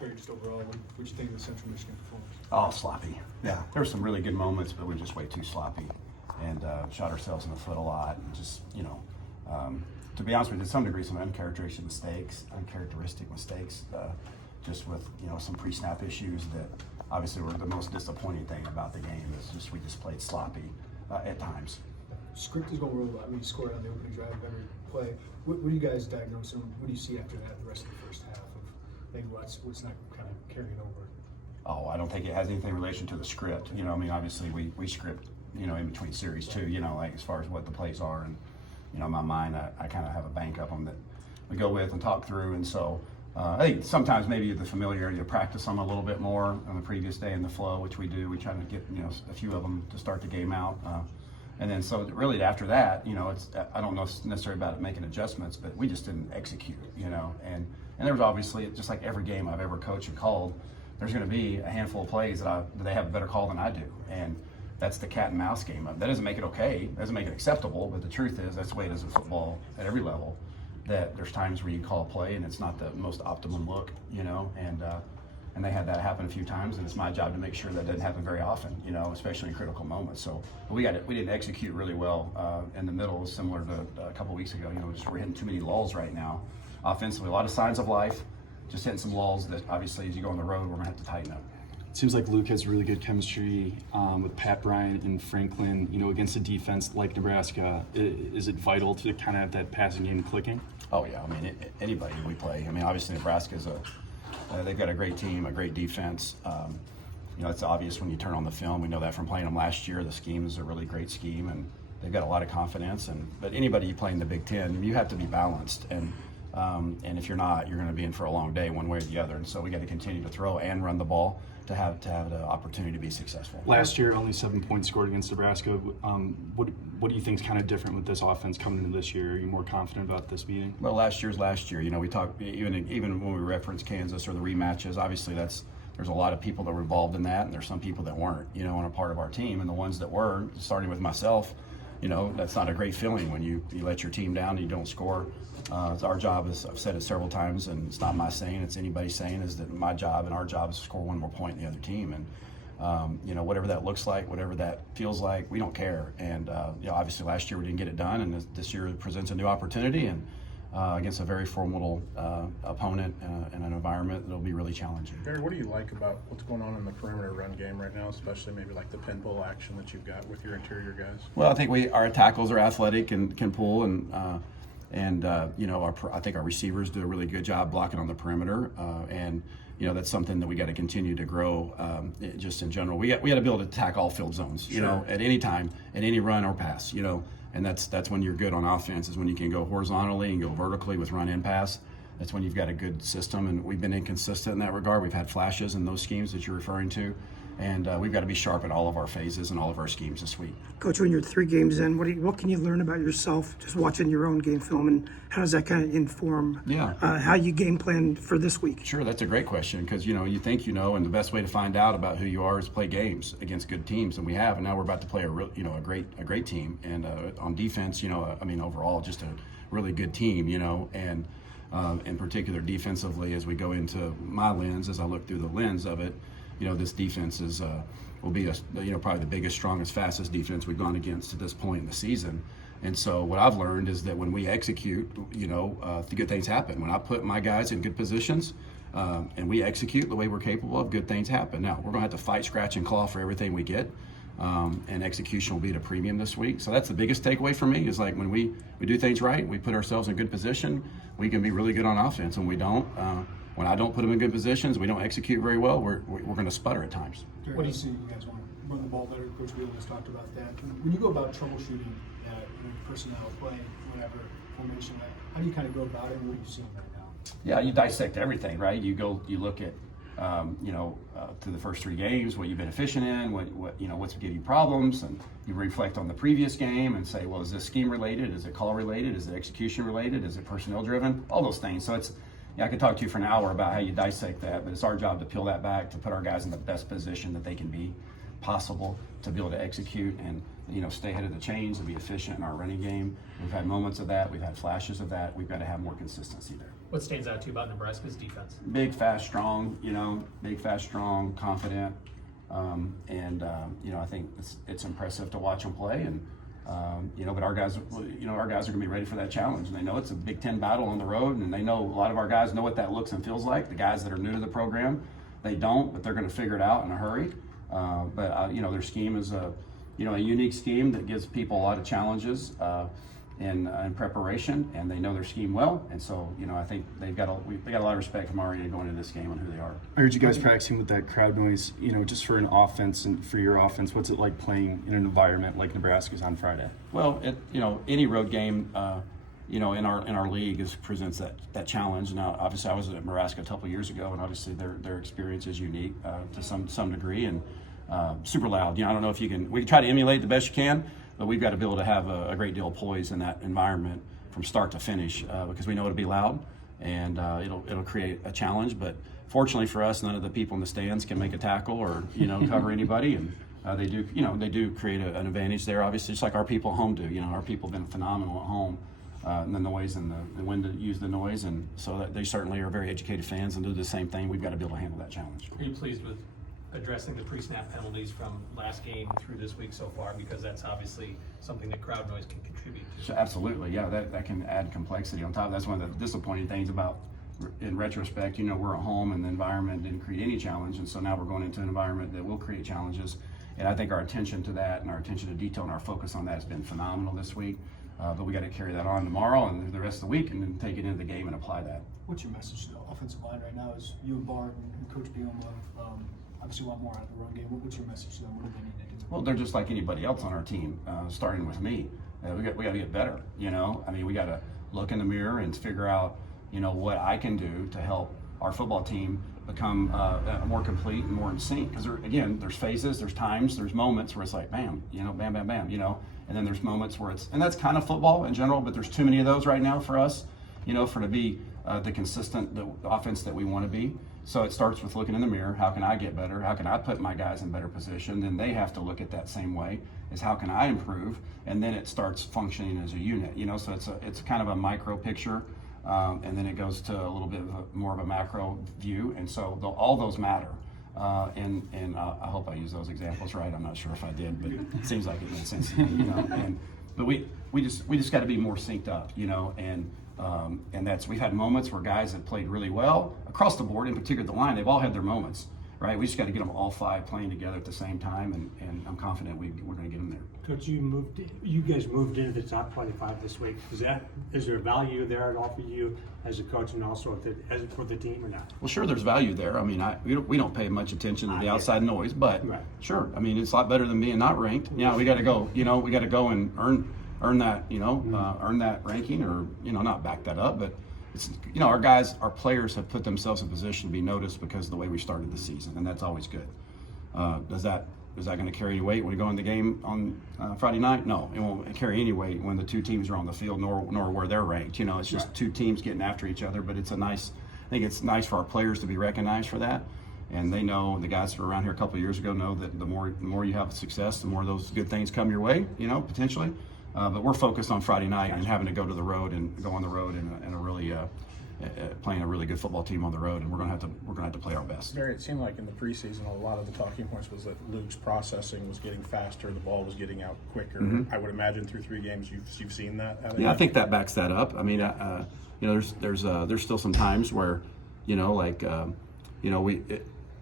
Barry, just overall, what you think of the Central Michigan performance? Oh, sloppy. Yeah, there were some really good moments, but we were just way too sloppy and shot ourselves in the foot a lot. And just, to be honest with you, to some degree, some uncharacteristic mistakes, just with, some pre-snap issues that obviously were the most disappointing thing about the game is just we just played sloppy at times. Script is going to roll out. I mean, you scored on the opening drive of every play. What do you guys diagnose and what do you see after that, the rest of the first half of maybe what's not kind of carrying over? Oh, I don't think it has anything in relation to the script. Obviously we script, in between series too, like as far as what the plays are. And, in my mind, I kind of have a bank of them that we go with and talk through. And so I think sometimes maybe the familiarity of practice them a little bit more on the previous day in the flow, which we do. We try to get, a few of them to start the game out. And then so really after that, it's, I don't know necessarily about it making adjustments, but we just didn't execute, and there was obviously, just like every game I've ever coached and called, there's going to be a handful of plays that they have a better call than I do. And that's the cat and mouse game. That doesn't make it okay, doesn't make it acceptable, but the truth is that's the way it is in football at every level, that there's times where you call a play and it's not the most optimum look, and they had that happen a few times, and it's my job to make sure that doesn't happen very often, especially in critical moments. So we didn't execute really well in the middle, similar to a couple weeks ago. We're hitting too many lulls right now. Offensively, a lot of signs of life, just hitting some lulls that obviously as you go on the road, we're gonna have to tighten up. It seems like Luke has really good chemistry with Pat Bryant and Franklin, against a defense like Nebraska. Is it vital to kind of have that passing game clicking? Oh yeah, anybody we play. Obviously Nebraska's they've got a great team, a great defense. It's obvious when you turn on the film. We know that from playing them last year. The scheme is a really great scheme, and they've got a lot of confidence. But anybody you play in the Big Ten, you have to be balanced. And if you're not, you're going to be in for a long day, one way or the other. And so we got to continue to throw and run the ball to have the opportunity to be successful. Last year, only 7 points scored against Nebraska. What do you think is kind of different with this offense coming into this year? Are you more confident about this meeting? Well, last year. We talked even when we reference Kansas or the rematches. Obviously, there's a lot of people that were involved in that, and there's some people that weren't, on a part of our team. And the ones that were, starting with myself, that's not a great feeling when you let your team down and you don't score. It's our job, as I've said it several times, and it's not my saying, it's anybody's saying, is that my job and our job is to score one more point in the other team. And, whatever that looks like, whatever that feels like, we don't care. And, obviously last year we didn't get it done, and this year presents a new opportunity, and against a very formidable opponent in an environment that'll be really challenging. Barry, what do you like about what's going on in the perimeter run game right now, especially maybe like the pin pull action that you've got with your interior guys? Well, I think our tackles are athletic and can pull, and I think our receivers do a really good job blocking on the perimeter, and that's something that we got to continue to grow. Just in general, we got to be able to attack all field zones, Sure. At any time, at any run or pass, and that's when you're good on offense, is when you can go horizontally and go vertically with run and pass. That's when you've got a good system, and we've been inconsistent in that regard. We've had flashes in those schemes that you're referring to, and we've got to be sharp in all of our phases and all of our schemes this week. Coach, when you're 3 games in, what can you learn about yourself just watching your own game film, and how does that kind of inform how you game plan for this week? Sure, that's a great question, because you think and the best way to find out about who you are is play games against good teams, and we have, and now we're about to play a great team, and on defense, overall just a really good team, and in particular defensively, as we go into my lens, as I look through the lens of it. This defense will be probably the biggest, strongest, fastest defense we've gone against at this point in the season. And so what I've learned is that when we execute, the good things happen. When I put my guys in good positions and we execute the way we're capable of, good things happen. Now, we're going to have to fight, scratch, and claw for everything we get, and execution will be at a premium this week. So that's the biggest takeaway for me, is like when we do things right, we put ourselves in good position, we can be really good on offense. When we don't, when I don't put them in good positions, we don't execute very well, we're going to sputter at times. What do you see? You guys want to run the ball better? Coach Wheeler just talked about that. When you go about troubleshooting personnel, playing, whatever, formation, how do you kind of go about it, and what are you seeing right now? Yeah, you dissect everything, right? You look at, through the first 3 games, what you've been efficient in, what's give you problems, and you reflect on the previous game and say, well, is this scheme related? Is it call related? Is it execution related? Is it personnel driven? All those things. So I could talk to you for an hour about how you dissect that, but it's our job to peel that back, to put our guys in the best position that they can be possible, to be able to execute and stay ahead of the chains and be efficient in our running game. We've had moments of that. We've had flashes of that. We've got to have more consistency there. What stands out to you about Nebraska's defense? Big, fast, strong. Big, fast, strong, confident, I think it's impressive to watch them play. And but our guys, our guys are going to be ready for that challenge. And they know it's a Big Ten battle on the road, and they know a lot of our guys know what that looks and feels like. The guys that are new to the program, they don't, but they're going to figure it out in a hurry. Their scheme is a unique scheme that gives people a lot of challenges in preparation, and they know their scheme well. And so, I think they got a lot of respect from already going into this game on who they are. I heard you guys practicing with that crowd noise, just for an offense and for your offense. What's it like playing in an environment like Nebraska's on Friday? Well, any road game, in our league presents that challenge. Now, obviously, I was at Nebraska a couple of years ago, and obviously their experience is unique to some degree, and super loud. I don't know if we can try to emulate the best you can, but we've got to be able to have a great deal of poise in that environment from start to finish, because we know it'll be loud, and it'll create a challenge. But fortunately for us, none of the people in the stands can make a tackle or cover anybody, and they do create an advantage there. Obviously, just like our people at home do. Our people have been phenomenal at home. And the noise and when to use the noise, and so that they certainly are very educated fans and do the same thing. We've got to be able to handle that challenge. Are you pleased with addressing the pre-snap penalties from last game through this week so far? Because that's obviously something that crowd noise can contribute to. So absolutely, yeah, that can add complexity on top. That's one of the disappointing things about, in retrospect, we're at home and the environment didn't create any challenge, and so now we're going into an environment that will create challenges. And I think our attention to that and our attention to detail and our focus on that has been phenomenal this week. But we got to carry that on tomorrow and the rest of the week, and then take it into the game and apply that. What's your message to the offensive line right now? Is you and Bart and Coach Bielema obviously want more out of the run game? What's your message to them? What do they need to do? Well, they're just like anybody else on our team, starting with me. We got to get better. We got to look in the mirror and figure out, what I can do to help our football team become more complete and more in sync. Because there's phases, there's times, there's moments where it's like bam, bam, bam, bam, and then there's moments where and that's kind of football in general, but there's too many of those right now for us, for to be the consistent the offense that we want to be. So it starts with looking in the mirror. How can I get better? How can I put my guys in better position? Then they have to look at that same way, is how can I improve? And then it starts functioning as a unit, so it's kind of a micro picture. And then it goes to a little bit more of a macro view, and so all those matter. And I hope I use those examples right. I'm not sure if I did, but it seems like it made sense to me. But we just got to be more synced up, and that's, we've had moments where guys have played really well across the board, in particular the line. They've all had their moments, right? We just got to get them all five playing together at the same time, and I'm confident we're going to get them there. Coach, you guys moved into the top 25 this week. Is there value there at all for you as a coach, and also as for the team, or not? Well, sure, there's value there. We don't pay much attention to the outside noise, but right. Sure. It's a lot better than being not ranked. We got to go. We got to go and earn that. Earn that ranking, or not back that up, but. It's, our players have put themselves in position to be noticed because of the way we started the season, and that's always good. Is that going to carry any weight when we go in the game on Friday night? No, it won't carry any weight when the two teams are on the field, nor where they're ranked. It's just two teams getting after each other. But I think it's nice for our players to be recognized for that, and they know, the guys that were around here a couple of years ago know that the more you have success, the more those good things come your way. Potentially. But we're focused on Friday night and having to go on the road and a really playing a really good football team on the road, and we're gonna have to play our best. Barry, it seemed like in the preseason a lot of the talking points was that Luke's processing was getting faster, the ball was getting out quicker. Mm-hmm. I would imagine through 3 games you've seen that. Yeah, I think that backs that up. There's still some times where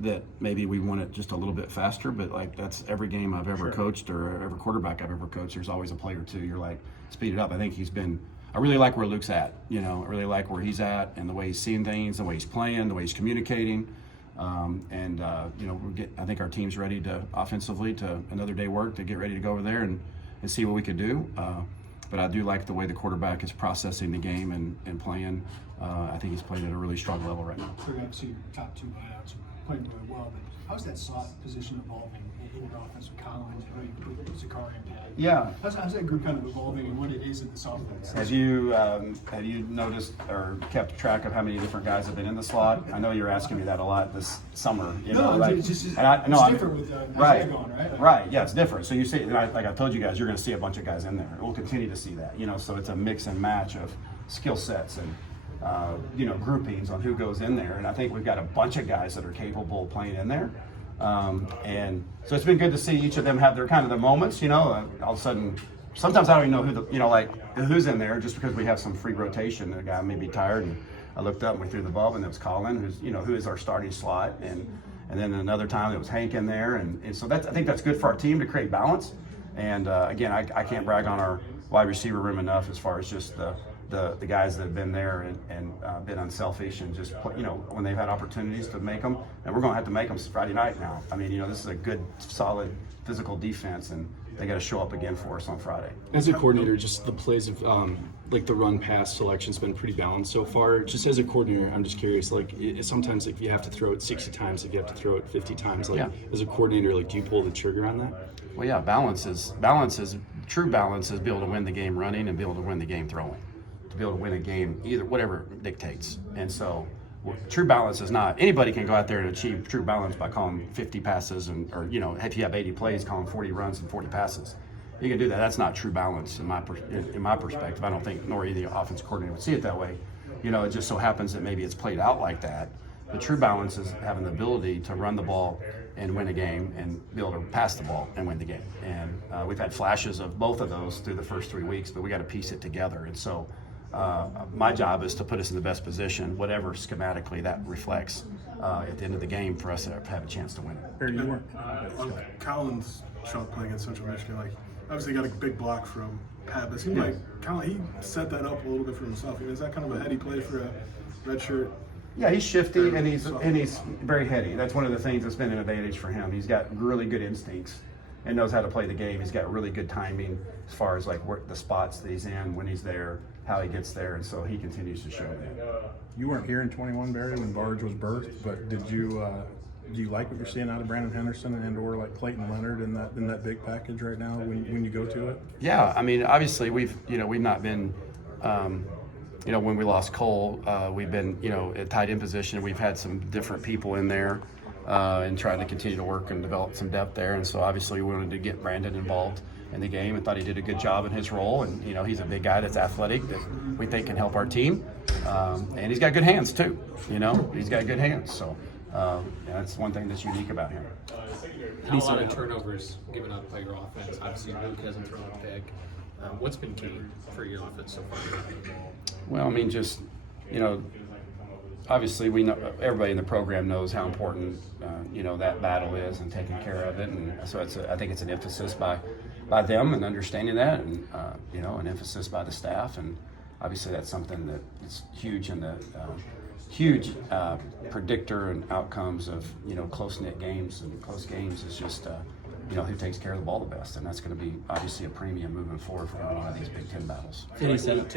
that maybe we want it just a little bit faster, but that's every game I've ever coached, or every quarterback I've ever coached, there's always a play or two. You're speed it up. I think I really like where Luke's at. I really like where he's at, and the way he's seeing things, the way he's playing, the way he's communicating. I think our team's ready to offensively to another day work to get ready to go over there and see what we could do. But I do like the way the quarterback is processing the game and playing. I think he's playing at a really strong level right now. So you have your top 2 wideouts playing really well, but how's that slot position evolving in your offense with Collins? I know you put Zakari in tag. Yeah. How's that group kind of evolving, and what it is in this offense? Have you noticed or kept track of how many different guys have been in the slot? I know you're asking me that a lot this summer. It's different with Isaiah gone, right? Right. Yeah, it's different. So you see, like I told you guys, you're going to see a bunch of guys in there. We'll continue to see that. So it's a mix and match of skill sets, and groupings on who goes in there. And I think we've got a bunch of guys that are capable of playing in there. And so it's been good to see each of them have their kind of the moments, all of a sudden, sometimes I don't even know who, who's in there just because we have some free rotation. The guy may be tired, and I looked up and we threw the bulb, and it was Colin, who is our starting slot. And then another time it was Hank in there. And so I think that's good for our team to create balance. And again, I can't brag on our wide receiver room enough as far as just the guys that have been there and been unselfish and just when they've had opportunities to make them, and we're going to have to make them Friday night now. I mean, this is a good, solid physical defense, and they got to show up again for us on Friday. As a coordinator, just the plays of the run pass selection's been pretty balanced so far. Just as a coordinator, I'm just curious, sometimes if you have to throw it 60 times, if you have to throw it 50 times, as a coordinator, do you pull the trigger on that? Well, yeah, true balance is be able to win the game running and be able to win the game throwing. To be able to win a game, either whatever dictates. And so true balance is not, anybody can go out there and achieve true balance by calling 50 passes or if you have 80 plays, calling 40 runs and 40 passes. You can do that. That's not true balance in my perspective. I don't think nor either offense coordinator would see it that way. It just so happens that maybe it's played out like that. But true balance is having the ability to run the ball and win a game, and be able to pass the ball and win the game. And we've had flashes of both of those through the first 3 weeks, but we got to piece it together. And so my job is to put us in the best position, whatever schematically that reflects at the end of the game, for us to have a chance to win it. Barry, you weren't. On Colin's shot play against Central Michigan, obviously got a big block from Pat, but it seemed like Colin, he set that up a little bit for himself. Is that kind of a heady play for a redshirt? Yeah, he's shifty and he's very heady. That's one of the things that's been an advantage for him. He's got really good instincts and knows how to play the game. He's got really good timing as far as where the spots that he's in, when he's there, how he gets there, and so he continues to show that. You weren't here in 21, Barry, when Barge was birthed, but do you like what you're seeing out of Brandon Henderson or Clayton Leonard in that big package right now when you go to it? Yeah, I mean, obviously we've not been. When we lost Cole, we've been, at tight end position. We've had some different people in there and trying to continue to work and develop some depth there. And so obviously we wanted to get Brandon involved in the game and thought he did a good job in his role. And, he's a big guy that's athletic that we think can help our team. And he's got good hands too, he's got good hands. So that's one thing that's unique about him. Not a lot of turnovers given up by your offense. Obviously, Luke hasn't thrown a pick. What's been key for your offense so far? Well, I mean, just, obviously we know, everybody in the program knows how important, that battle is and taking care of it. And so I think it's an emphasis by them and understanding that, and, an emphasis by the staff. And obviously that's something that is huge in the huge predictor and outcomes of, close-knit games. And close games is just, who takes care of the ball the best. And that's going to be obviously a premium moving forward for one of these Big Ten battles. Did he set up